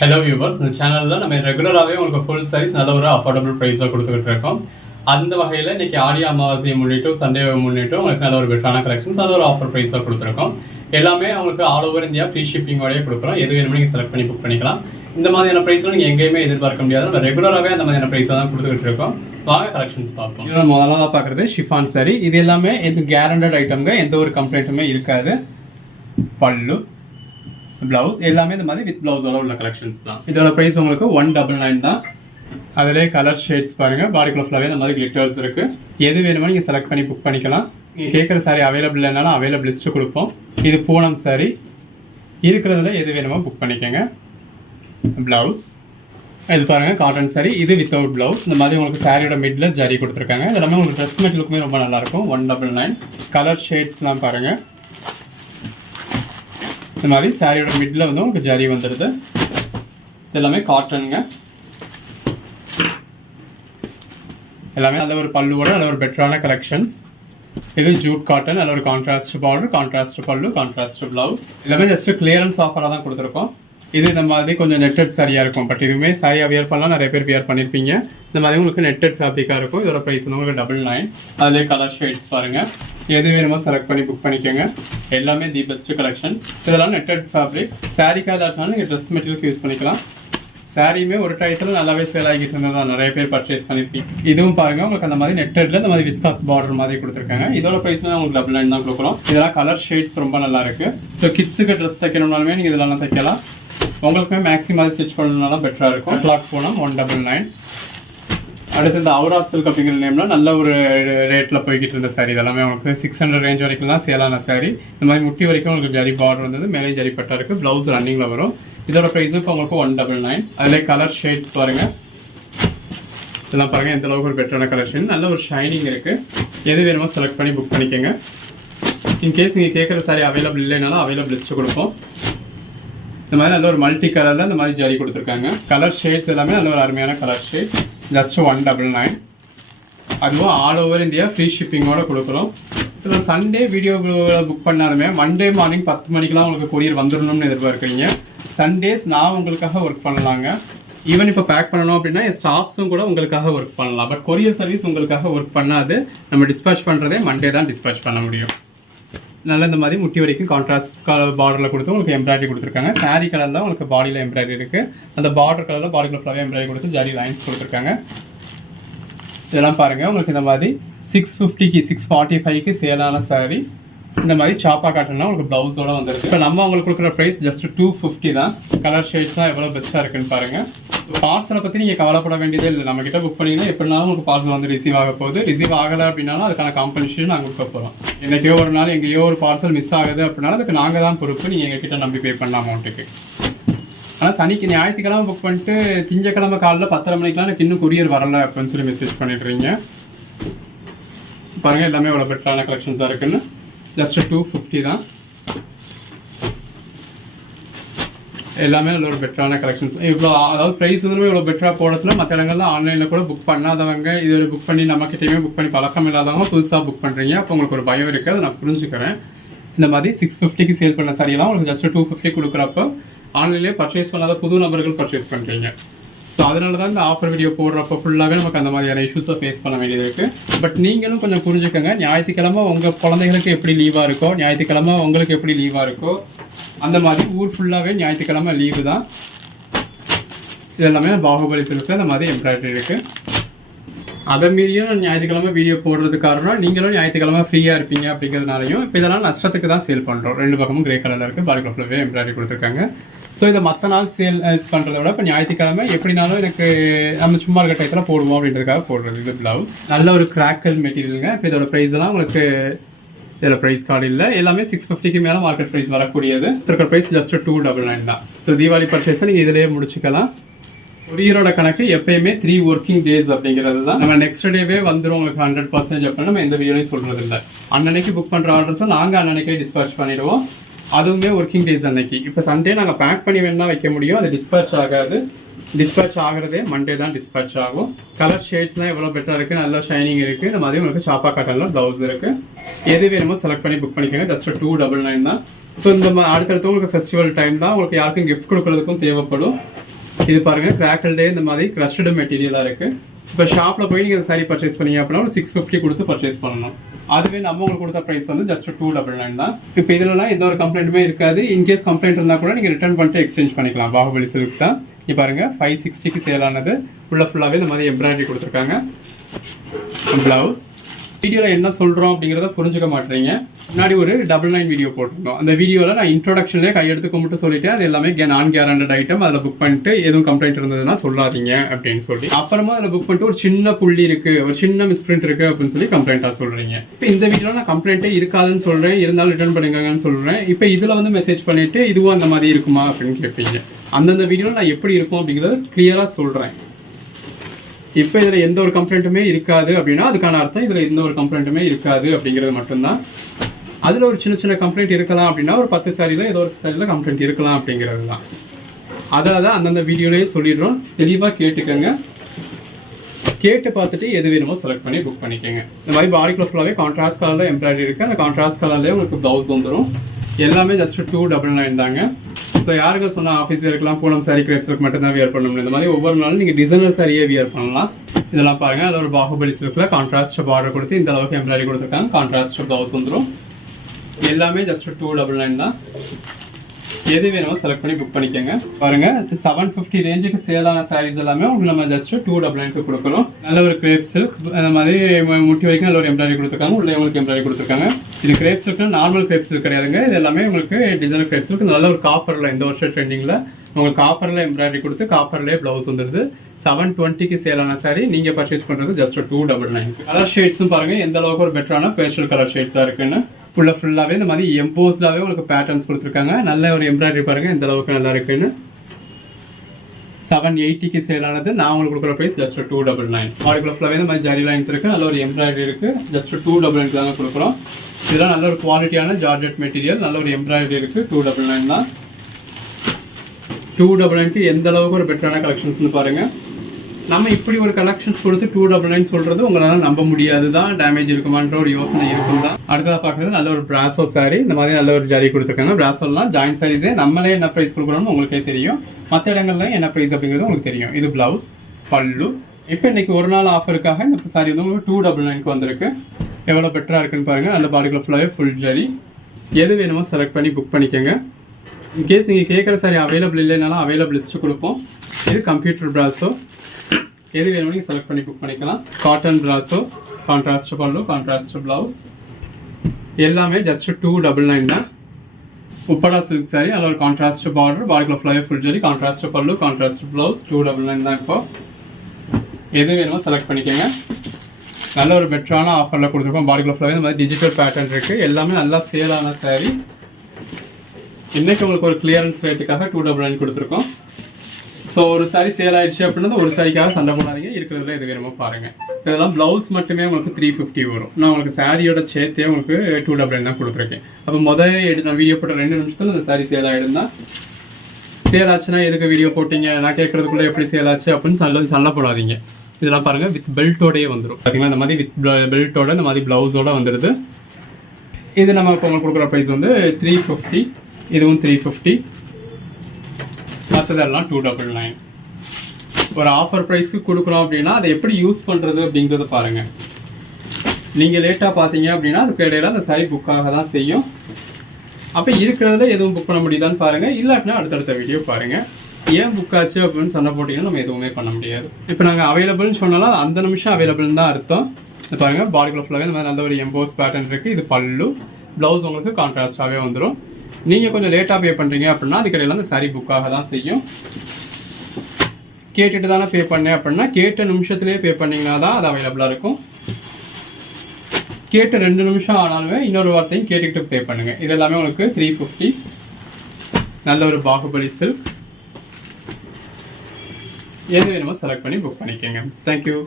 Hello viewers, இந்த சேனலில் நம்ம ரெகுலராகவே உங்களுக்கு ஃபுல் சைஸ் நல்ல ஒரு அஃபோர்டபுள் ப்ரைஸில் கொடுத்துக்கிட்டு இருக்கோம். அந்த வகையில் இன்றைக்கி ஆடி அமாவாசையை முன்னிட்டு சண்டேவை முன்னிட்டு உங்களுக்கு நல்ல ஒரு பெட்டரான கலெக்ஷன்ஸ் அது ஒரு ஆஃபர் ப்ரைஸில் கொடுத்துருக்கோம். எல்லாமே உங்களுக்கு ஆல் ஓவர் இந்தியா ஃப்ரீ ஷிப்பிங்கோடய கொடுக்குறோம். எது வேணுமோ நீங்கள் செலக்ட் பண்ணி புக் பண்ணிக்கலாம். இந்த மாதிரியான ப்ரைஸில் நீங்கள் எங்கேயுமே எதிர்பார்க்க முடியாது. நம்ம ரெகுலராகவே அந்த மாதிரியான ப்ரைஸில் தான் கொடுத்துக்கிட்டு இருக்கோம். வாங்க கலெக்ஷன்ஸ் பார்ப்போம். இதில் முதலாக பார்க்குறது ஷிஃபான் சாரி. இது எல்லாமே எது கேரண்டட் ஐட்டம்ங்க, எந்த ஒரு கம்ப்ளைண்ட்டுமே இருக்காது. பல்லு பிளவுஸ் எல்லாமே இந்த மாதிரி வித் பிளவுஸோட உள்ள கலெக்ஷன்ஸ் தான். இதோட ப்ரைஸ் உங்களுக்கு 199 தான். அதிலே கலர் ஷேட்ஸ் பாருங்கள், பாடிக்குள்ள ஃபுல்லாகவே இந்த மாதிரி கிளிட்டர்ஸ் இருக்குது. எது வேணுமோ நீங்கள் செலக்ட் பண்ணி புக் பண்ணிக்கலாம். நீங்கள் கேட்குற சாரி அவைலபிள் இல்லைனாலும் அவைலபிள் லிஸ்ட்டு கொடுப்போம். இது பூனம் சாரி, இருக்கிறதுல எது வேணுமோ புக் பண்ணிக்கோங்க. ப்ளவுஸ் இது பாருங்கள் காட்டன் சாரி, இது வித்தவுட் ப்ளவுஸ். இந்த மாதிரி உங்களுக்கு சாரியோட மிடில் ஜரி கொடுத்துருக்காங்க. இது எல்லாமே உங்களுக்கு ட்ரெஸ் மெட்டீரியலுக்குமே ரொம்ப நல்லாயிருக்கும். 199. கலர் ஷேட்ஸ்லாம் பாருங்கள், இந்த மாதிரி சாரியோட மிடில் வந்து உங்களுக்கு ஜரி வந்துடுது. எல்லாமே காட்டனுங்க. எல்லாமே நல்ல ஒரு பல்லுவோட நல்ல ஒரு பெட்டரான கலெக்ஷன்ஸ். இது ஜூட் காட்டன், நல்ல ஒரு கான்ட்ராஸ்ட் பார்டர், கான்ட்ராஸ்ட் பல்லு, கான்ட்ராஸ்ட் பிளவுஸ். எல்லாமே ஜஸ்ட் கிளியரன்ஸ் ஆஃபராக தான் கொடுத்துருக்கோம். இது இந்த மாதிரி கொஞ்சம் நெட்டட் சாரியாக இருக்கும். பட் இதுவுமே சாரியாக வியர் பண்ணலாம், நிறைய பேர் வியர் பண்ணியிருப்பீங்க. இந்த மாதிரி உங்களுக்கு நெட்டட் ஃபேப்ரிக்காக இருக்கும். இதோட ப்ரைஸ் வந்து உங்களுக்கு 99. அதிலே கலர் ஷேட்ஸ் பாருங்கள், எது வேணுமோ செலக்ட் பண்ணி புக் பண்ணிக்கோங்க. எல்லாமே தி பெஸ்ட் கலெக்ஷன்ஸ். இதெல்லாம் நெட்டட் ஃபேப்ரிக். சாரிக்காக இல்லாட்டினாலும் நீங்கள் ட்ரெஸ் மெட்டீரியலுக்கு யூஸ் பண்ணிக்கலாம். சாரியுமே ஒரு டயத்தில் நல்லாவே சேல் ஆகிட்டு இருந்தது, நிறைய பேர் பர்ச்சேஸ் பண்ணியிருப்பீங்க. இதுவும் பாருங்கள், உங்களுக்கு அந்த மாதிரி நெட்டடில் இந்த மாதிரி விஸ்காஸ் பார்டர் மாதிரி கொடுத்துருக்காங்க. இதோட ப்ரைஸ் வந்து உங்களுக்கு 99 தான் கொடுக்குறோம். இதெல்லாம் கலர் ஷேட்ஸ் ரொம்ப நல்லா இருக்குது. ஸோ கிட்ஸுக்கு ட்ரெஸ் தைக்கணும்னாலுமே நீங்கள் இதெல்லாம் தைக்கலாம். உங்களுக்குமே மேக்ஸிமம் ஸ்டிச் பண்ணணும்னாலும் பெட்டராக இருக்கும். கிளாக் போனோம் 199. அடுத்து இந்த அவுரா சில்க் அப்படிங்கிற நேமில் நல்ல ஒரு ரேட்டில் போய்கிட்டு இருந்த சாரி. இதெல்லாமே உங்களுக்கு 600 ரேஞ்ச் வரைக்கும் தான் சேலான சாரி. இந்த மாதிரி முட்டி வரைக்கும் உங்களுக்கு ஜரி பார்டர் வந்தது, மேலே ஜரி பட்டா இருக்குது. ப்ளவுஸ் ரன்னிங்கில் வரும். இதோட ப்ரைஸும் இப்போ உங்களுக்கு 199. அதில் கலர் ஷேட்ஸ் பாருங்கள், இதெல்லாம் பாருங்கள் எந்த அளவுக்கு ஒரு பெட்டரான கலர் ஷேட். நல்ல ஒரு ஷைனிங் இருக்குது. எது வேணுமோ செலக்ட் பண்ணி புக் பண்ணிக்கோங்க. இன்கேஸ் நீங்கள் கேட்குற சாரி அவைலபிள் இல்லைனாலும் அவைலபிள் லிஸ்ட்டு கொடுப்போம். இந்த மாதிரி நல்ல ஒரு மல்டி கலரில் இந்த மாதிரி ஜரி கொடுத்துருக்காங்க. கலர் ஷேட்ஸ் எல்லாமே நல்ல ஒரு அருமையான கலர் ஷேட். ஜஸ்ட் 199. அதுவும் ஆல் ஓவர் இந்தியா ஃப்ரீ ஷிப்பிங்கோட கொடுக்குறோம். இதில் சண்டே வீடியோ புக் பண்ணாலுமே மண்டே மார்னிங் 10 மணிக்கெலாம் உங்களுக்கு கொரியர் வந்துடணும்னு எதிர்பார்க்குறீங்க. சண்டேஸ் நான் உங்களுக்காக ஒர்க் பண்ணலாங்க. ஈவன் இப்போ பேக் பண்ணணும் அப்படின்னா என் ஸ்டாஃப்ஸும் கூட உங்களுக்காக ஒர்க் பண்ணலாம். பட் கொரியர் சர்வீஸ் உங்களுக்காக ஒர்க் பண்ணாது. நம்ம டிஸ்பேச் பண்ணுறதே மண்டே தான் டிஸ்பேச் பண்ண முடியும். நல்ல இந்த மாதிரி முட்டி வரைக்கும் கான்ட்ராஸ்ட் கலர் பார்டரில் கொடுத்து உங்களுக்கு எம்ப்ராய்டரி கொடுத்துருக்காங்க. சாரீ கலரில் உங்களுக்கு பாடியில் எம்ப்ராய்டரி இருக்குது. அந்த பார்டர் கலரில் பாடிக்குள்ள ஃபுல்லாகவே எம்ப்ராய்டரி கொடுத்து ஜரி லைன்ஸ் கொடுத்துருக்காங்க. இதெல்லாம் பாருங்கள், உங்களுக்கு இந்த மாதிரி 650க்கு 645க்கு சேலான சாரீ. இந்த மாதிரி சாப்பா காட்டன்னா உங்களுக்கு ப்ளவுஸோட வந்துருக்கு. இப்போ நம்ம உங்களுக்கு கொடுக்குற ப்ரைஸ் ஜஸ்ட் 250 தான். கலர் ஷேட்ஸ்லாம் எவ்வளோ பெஸ்ட்டாக இருக்குன்னு பாருங்கள். பார்சலை பற்றி நீங்கள் கவலைப்பட வேண்டியதே இல்லை. நம்மக்கிட்ட புக் பண்ணிங்கன்னா எப்படினாலும் உங்களுக்கு பார்சல் வந்து ரிசீவ் ஆக போகுது. ரிசீவ் ஆகலை அப்படின்னாலும் அதுக்கான காம்பன்சேஷன் நாங்கள் கொடுக்க போகிறோம். என்றைக்கோ ஒரு நாள் எங்கேயோ ஒரு பார்சல் மிஸ் ஆகுது அப்படின்னாலும் அதுக்கு நாங்கள் தான் பொறுப்பு. நீங்கள் எங்ககிட்ட நம்பி பே பண்ண அமௌண்ட்டுக்கு. ஆனால் சனிக்கு ஞாயிற்றுக்கிழமை புக் பண்ணிட்டு திங்கக்கிழமை காலையில் 10:30 மணிக்கெலாம் எனக்கு இன்னும் கொரியர் வரலை அப்படின்னு சொல்லி மெசேஜ் பண்ணிடுறீங்க. பாருங்கள், எல்லாமே எவ்வளோ பெட்டரான கலெக்ஷன்ஸாக இருக்குன்னு. ஜஸ்ட் 250 தான். எல்லாமே நல்ல ஒரு பெட்டரான கலெக்ஷன்ஸ். இவ்வளோ அதாவது ப்ரைஸ் வந்து இவ்வளோ பெட்டராக போடுறதுல மற்ற இடங்கள்ல ஆன்லைனில் கூட புக் பண்ணாதவங்க, இது புக் பண்ணி நம்மக்கிட்டையுமே புக் பண்ணி பழக்கம் இல்லாதவங்க புதுசாக புக் பண்ணுறீங்க. அப்போ உங்களுக்கு ஒரு பயம் இருக்குது, அதை நான் புரிஞ்சுக்கிறேன். இந்த மாதிரி 650க்கு சேல் பண்ண சாரியெல்லாம் உங்களுக்கு ஜஸ்ட் 250 கொடுக்குறப்போ ஆன்லைன்லேயே பர்ச்சேஸ் பண்ணாத புது நபர்கள் பர்ச்சேஸ் பண்ணுறீங்க. ஸோ அதனால தான் இந்த ஆஃபர் வீடியோ போடுறப்போ ஃபுல்லாகவே நமக்கு அந்த மாதிரியான இஷ்யூஸை ஃபேஸ் பண்ண வேண்டியது இருக்குது. பட் நீங்களும் கொஞ்சம் புரிஞ்சுக்கோங்க. ஞாயிற்றுக்கிழமை உங்கள் குழந்தைகளுக்கு எப்படி லீவாக இருக்கோ, ஞாயிற்றுக்கிழமை உங்களுக்கு எப்படி லீவாக இருக்கோ, அந்த மாதிரி ஊர் ஃபுல்லாகவே ஞாயிற்றுக்கிழமை லீவு தான். இது எல்லாமே பாகுபலி சில்கில் இந்த மாதிரி எம்ப்ராய்டரி இருக்குது. அதை மீறியும் நான் ஞாயிற்றுக்கிழமை வீடியோ போடுறது காரணம் நீங்களும் ஞாயிற்றுக்கிழமை ஃப்ரீயாக இருப்பீங்க அப்படிங்கிறதுனாலையும். இப்போ இதெல்லாம் நஷ்டத்துக்கு தான் சேல் பண்ணுறோம். 2 பக்கமும் கிரே கலரில் இருக்குது, பாடிக்குள்ள ஃபுல்லாகவே எம்ப்ராய்டரி கொடுத்துருக்காங்க. ஸோ இதை மற்ற நாள் சேல் பண்ணுறத விட இப்போ ஞாயிற்றுக்கிழமை எப்படினாலும் எனக்கு நம்ம சும்மா இருக்க டயத்தில் போடுவோம் அப்படின்றதுக்காக போடுறது. இது ப்ளவுஸ் நல்ல ஒரு கிராக்கல் மெட்டீரியலுங்க. இப்போ இதோட ப்ரைஸ் எல்லாம் உங்களுக்கு இதில் ப்ரைஸ் கார்டு இல்லை. எல்லாமே 650க்கு மேலே மார்க்கெட் ப்ரைஸ் வரக்கூடியது. இருக்கிற ப்ரைஸ் ஜஸ்ட் 299 தான். ஸோ தீபாவளி பர்ச்சேஸை நீங்கள் இதிலேயே முடிச்சுக்கலாம். கொரியரோட கணக்கு எப்பயுமே 3 ஒர்க்கிங் டேஸ் அப்படிங்கிறது தான். நம்ம நெக்ஸ்ட் டேவே வந்துடும் உங்களுக்கு 100% அப்படின்னு நம்ம எந்த வீடியோலையும் சொல்கிறது இல்லை. அன்னன்னைக்கு புக் பண்ணுற ஆர்டர்ஸை நாங்கள் அன்னன்னைக்கே டிஸ்பேச் பண்ணிவிடுவோம். அதுவுமே ஒர்க்கிங் டேஸ் அன்னைக்கு. இப்போ சண்டே நாங்கள் பேக் பண்ணி வேணா வைக்க முடியும், அது டிஸ்பேச் ஆகாது. டிஸ்பேச் ஆகிறதே மண்டே தான் டிஸ்பேச் ஆகும். கலர் ஷேட்ஸ்லாம் எவ்வளோ பெட்டராக இருக்குது, நல்லா ஷைனிங் இருக்குது. இந்த மாதிரி உங்களுக்கு சாப்பா காட்டனில் ப்ளவுஸ் இருக்குது. எது வேணுமோ செலக்ட் பண்ணி புக் பண்ணிக்கோங்க. ஜஸ்ட் 299 தான். ஸோ இந்த அடுத்தடுத்து உங்களுக்கு ஃபெஸ்டிவல் டைம் தான், உங்களுக்கு யாருக்கும் கிஃப்ட் கொடுக்கறதுக்கும் தேவைப்படும். இது பாருங்க கிராக்கல்டே இந்த மாதிரி க்ரஷ்டு மெட்டீரியலாக இருக்குது. இப்போ ஷாப்பில் போய் நீங்கள் சாரி பர்ச்சேஸ் பண்ணீங்க அப்படின்னா ஒரு 650 கொடுத்து பர்ச்சேஸ் பண்ணணும். அதுவே நம்ம உங்களுக்கு கொடுத்த ப்ரைஸ் வந்து ஜஸ்ட் 299 தான். இப்போ இதுலலாம் எந்த ஒரு கம்ப்ளைண்ட்டுமே இருக்காது. இன்கேஸ் கம்ப்ளைண்ட் இருந்தால் கூட நீங்கள் ரிட்டர்ன் பண்ணிட்டு எக்ஸ்சேஞ்ச் பண்ணிக்கலாம். பாகுபலி சில்க் தான். இப்போ பாருங்க 560க்கு சேல் ஆனது. ஃபுல்லாகவே இந்த மாதிரி எம்ப்ராய்டரி கொடுத்துருக்காங்க. ப்ளவுஸ் வீடியோவில் என்ன சொல்கிறோம் அப்படிங்கிறத புரிஞ்சுக்க மாட்டேறீங்க. முன்னாடி ஒரு 99 வீடியோ போட்டிருந்தோம். அந்த வீடியோவில் நான் இன்ட்ரோடக்ஷன்லேயே கையெடுத்து கும்பிட்டு சொல்லிட்டு அது எல்லாமே நான் கேரண்டட் ஐட்டம், அதில் புக் பண்ணிட்டு எதுவும் கம்ப்ளைண்ட் இருந்ததுன்னா சொல்லாதீங்க அப்படின்னு சொல்லி, அப்புறமா அதில் புக் பண்ணிட்டு ஒரு சின்ன புள்ளி இருக்குது, ஒரு சின்ன மிஸ்பிரிண்ட் இருக்குது அப்படின்னு சொல்லி கம்ப்ளைண்ட்டாக சொல்கிறீங்க. இப்போ இந்த வீடியோவில் நான் கம்ப்ளைண்ட்டே இருக்காதுன்னு சொல்கிறேன், இருந்தாலும் ரிட்டர்ன் பண்ணுங்கன்னு சொல்கிறேன். இப்போ இதில் வந்து மெசேஜ் பண்ணிவிட்டு இதுவும் அந்த மாதிரி இருக்குமா அப்படின்னு கேட்பீங்க. அந்தந்த வீடியோவில் நான் எப்படி இருக்கும் அப்படிங்கிறத கிளியராக சொல்கிறேன். இப்போ இதில் எந்த ஒரு கம்ப்ளைண்ட்டுமே இருக்காது அப்படின்னா அதுக்கான அர்த்தம் இதில் எந்த ஒரு கம்ப்ளைண்ட்டுமே இருக்காது அப்படிங்கிறது மட்டும்தான். அதில் ஒரு சின்ன சின்ன கம்ப்ளைண்ட் இருக்கலாம் அப்படின்னா ஒரு 10 சாரியில் ஏதோ ஒரு சாரியில் கம்ப்ளைண்ட் இருக்கலாம் அப்படிங்கிறது தான். அதில் தான் அந்தந்த வீடியோலேயே சொல்லிடுறோம். தெளிவாக கேட்டுக்கோங்க. கேட்டு பார்த்துட்டு எது வேணுமோ செலக்ட் பண்ணி புக் பண்ணிக்கோங்க. இந்த மாதிரி பாடிக்குள்ள ஃபுல்லாகவே கான்ட்ராஸ்ட் கலரில் எம்ப்ராய்டரி இருக்குது. அந்த கான்ட்ராஸ்ட் கலர்லேயே உங்களுக்கு ப்ளவுஸ் வந்துடும். எல்லாமே ஜஸ்ட் 299 தாங்க. ஸோ யாருக்கு சொன்னால் ஆஃபீஸ் வேர்க்கெலாம் பூனம் சாரி கிரேப்ஸுக்கு மட்டும்தான் வியர் பண்ணணும். இந்த மாதிரி ஒவ்வொரு நாளும் நீங்கள் டிசைனர் சாரியே வியர் பண்ணலாம். இதெல்லாம் பாருங்கள். அதில் ஒரு பாகுபலி சில்கில் கான்ட்ராஸ்ட் பார்டர் கொடுத்து இந்த அளவுக்கு எம்ப்ராய்டரி கொடுத்துருக்காங்க. கான்ட்ராஸ்ட் ப்ளவுஸ் வந்துடும். எல்லாமே ஜஸ்ட் 299 தான். எது வேணுமோ செலக்ட் பண்ணி புக் பண்ணிக்கோங்க. பாருங்கள் 750 ரேஞ்சுக்கு சேலான சாரீஸ் எல்லாமே உங்களுக்கு நம்ம ஜஸ்ட் 299 கொடுக்குறோம். நல்ல ஒரு கிரேப் சில்க், அந்த மாதிரி முட்டி வரைக்கும் நல்ல ஒரு எம்ப்ராய்டரி கொடுத்துருக்காங்க. உள்ளே உங்களுக்கு எம்ப்ராய்டரி கொடுத்துருக்காங்க. இது கிரேப் சில்க்னா நார்மல் கிரேப் சில்க் கிடையாதுங்க. இது எல்லாமே உங்களுக்கு டிசைனர் கிரேப் சில்க். நல்ல ஒரு காப்பரில் இந்த வருஷம் ட்ரெண்டிங்கில் உங்களுக்கு காப்பரில் எம்ப்ராய்டரி கொடுத்து காப்பர்லேயே ப்ளவுஸ் வந்துடுது. 720க்கு சேலான சாரி நீங்கள் பர்ச்சேஸ் பண்ணுறது ஜஸ்ட் 299. கலர் ஷேட்ஸும் பாருங்கள் எந்த அளவுக்கு ஒரு பெட்டரான பேஸ்டல் கலர் ஷேட்ஸாக இருக்குன்னு. ஃபுல்லாகவே இந்த மாதிரி எம்போஸ்டாகவே உங்களுக்கு பேட்டர்ன்ஸ் கொடுத்துருக்காங்க. நல்ல ஒரு எம்ப்ராய்டரி பாருங்கள் எந்த அளவுக்கு நல்லா இருக்குன்னு. 780க்கு சேலானது. நான் உங்களுக்கு கொடுக்குற ப்ரைஸ் ஜஸ்ட் 299. பாடிக்குள்ள ஃபுல்லாகவே இந்த மாதிரி ஜரி லைன்ஸ் இருக்குது. நல்ல ஒரு எம்ப்ராய்டரி இருக்குது. ஜஸ்ட் 299 தாங்க கொடுக்குறோம். இதெல்லாம் நல்ல ஒரு குவாலிட்டியான ஜார்ஜெட் மெட்டீரியல். நல்ல ஒரு எம்ப்ராய்டரி இருக்குது. 299 தான். 299க்கு எந்த அளவுக்கு ஒரு பெட்டரான கலெக்ஷன்ஸ்னு பாருங்கள். நம்ம இப்படி ஒரு கலெக்ஷன்ஸ் கொடுத்து 299 சொல்கிறது உங்களால் நம்ப முடியாது தான். டேமேஜ் இருக்குமான்ற ஒரு யோசனை இருக்கும் தான். அடுத்ததாக பார்க்குறது நல்ல ஒரு பிராசோ சாரி. இந்த மாதிரி நல்ல ஒரு ஜரி கொடுத்துருக்காங்க. பிராசோலாம் ஜாயின்ட் சாரீஸே நம்மளே என்ன ப்ரைஸ் கொடுக்குறோம்னு உங்களுக்கே தெரியும். மற்ற இடங்கள்லாம் என்ன ப்ரைஸ் அப்படிங்கிறது உங்களுக்கு தெரியும். இது ப்ளவுஸ், பல்லு. இப்போ இன்னைக்கு ஒரு நாள் ஆஃபருக்காக இந்த சாரி வந்து உங்களுக்கு 299க்கு வந்திருக்கு. எவ்வளோ பெட்டராக இருக்குன்னு பாருங்கள். அந்த பாடிக்குள்ள ஃபுல்லாகவே ஃபுல் ஜரி. எது வேணுமோ செலக்ட் பண்ணி புக் பண்ணிக்கோங்க. இன்கேஸ் நீங்கள் கேட்குற சாரி அவைலபிள் இல்லைனாலும் அவைலபிள் லிஸ்ட்டு கொடுப்போம். இது கம்ப்யூட்டர் பிராசோ. எது வேணும் நீங்கள் செலக்ட் பண்ணி புக் பண்ணிக்கலாம். காட்டன் பிராசோ, கான்ட்ராஸ்ட் பல்லு, கான்ட்ராஸ்ட் ப்ளவுஸ். எல்லாமே ஜஸ்ட் 299 தான். உப்படா சில்க் சாரி, அதில் ஒரு கான்ட்ராஸ்ட் பார்டர், பாடிக்குள்ள ஃபுல்லாகவே ஃபுல் ஜரி, கான்ட்ராஸ்ட் பல்லு, கான்ட்ராஸ்ட் ப்ளவுஸ். 299 தான். இப்போ எது வேணுமோ செலக்ட் பண்ணிக்கோங்க. நல்ல ஒரு பெட்டரான ஆஃபரில் கொடுத்துருக்கோம். பாடிக்குள்ள ஃபுல்லாகவே இந்த மாதிரி டிஜிட்டல் பேட்டர்ன் இருக்குது. எல்லாமே நல்லா சேலான சாரி. இன்றைக்கி உங்களுக்கு ஒரு கிளியரன்ஸ் ரேட்டுக்காக 299 கொடுத்துருக்கோம். ஸோ ஒரு சாரி சேல் ஆயிடுச்சு அப்படின்னா ஒரு சாரிக்காக சண்டை போடாதீங்க. இருக்கிறதுல எது வேணுமோ பாருங்கள். இதெல்லாம் ப்ளவுஸ் மட்டுமே உங்களுக்கு 350 வரும். நான் உங்களுக்கு சாரியோட சேர்த்தே உங்களுக்கு 299 தான் கொடுத்துருக்கேன். அப்போ நான் வீடியோ போட்ட 2 நிமிஷத்தில் அந்த சாரி சேல் ஆகிடுந்தா, சேல் ஆச்சுன்னா எதுக்கு வீடியோ போட்டிங்க, நான் கேட்குறதுக்குள்ளே எப்படி சேல் ஆச்சு அப்படின்னு சண்டை போடாதீங்க. இதெல்லாம் பாருங்கள் வித் பெல்ட்டோடையே வந்துடும். பார்த்தீங்கன்னா இந்த மாதிரி வித் பெல்ட்டோட இந்த மாதிரி ப்ளவுஸோட வந்துடுது. இது நம்ம இப்போ உங்களுக்கு கொடுக்குற ப்ரைஸ் வந்து 350. இதுவும் 350. மற்றதெல்லாம் 299. ஒரு ஆஃபர் ப்ரைஸ்க்கு கொடுக்குறோம் அப்படின்னா அதை எப்படி யூஸ் பண்ணுறது அப்படிங்கிறத பாருங்கள். நீங்கள் லேட்டாக பார்த்தீங்க அப்படின்னா அதுக்கு இடையில அந்த சாரி புக்காக தான் செய்யும். அப்போ இருக்கிறதுல எதுவும் புக் பண்ண முடியுதான்னு பாருங்கள். இல்லாட்டினா அடுத்தடுத்த வீடியோ பாருங்கள். ஏன் புக் ஆச்சு அப்படின்னு சண்டை போட்டிங்கன்னா நம்ம எதுவுமே பண்ண முடியாது. இப்போ நாங்கள் அவைலபிள்னு சொன்னாலும் அந்த நிமிஷம் அவைலபிள்னு தான் அர்த்தம். இது பாருங்கள் பாடிக்குள்ள ஃபுல்லாகவே இந்த மாதிரி நல்ல ஒரு எம்போஸ் பேட்டர்ன் இருக்குது. இது பல்லு, ப்ளவுஸ் உங்களுக்கு கான்ட்ராஸ்டாகவே வந்துடும். நீங்கள் கொஞ்சம் லேட்டாக பே பண்ணுறீங்க அப்படின்னா அதுக்கடையில் அந்த சாரி புக்காக தான் செய்யும். கேட்டுட்டு தானே பே பண்ணேன் அப்படின்னா கேட்ட நிமிஷத்துலேயே பே பண்ணிங்கன்னா தான் அது அவைலபிளாக இருக்கும். கேட்டு 2 நிமிஷம் ஆனாலுமே இன்னொரு வார்த்தையும் கேட்டுக்கிட்டு பே பண்ணுங்கள். இது எல்லாமே உங்களுக்கு 350. நல்ல ஒரு பாகுபலி சில்க். எது வேணுமோ செலக்ட் பண்ணி புக் பண்ணிக்கோங்க. தேங்க்யூ.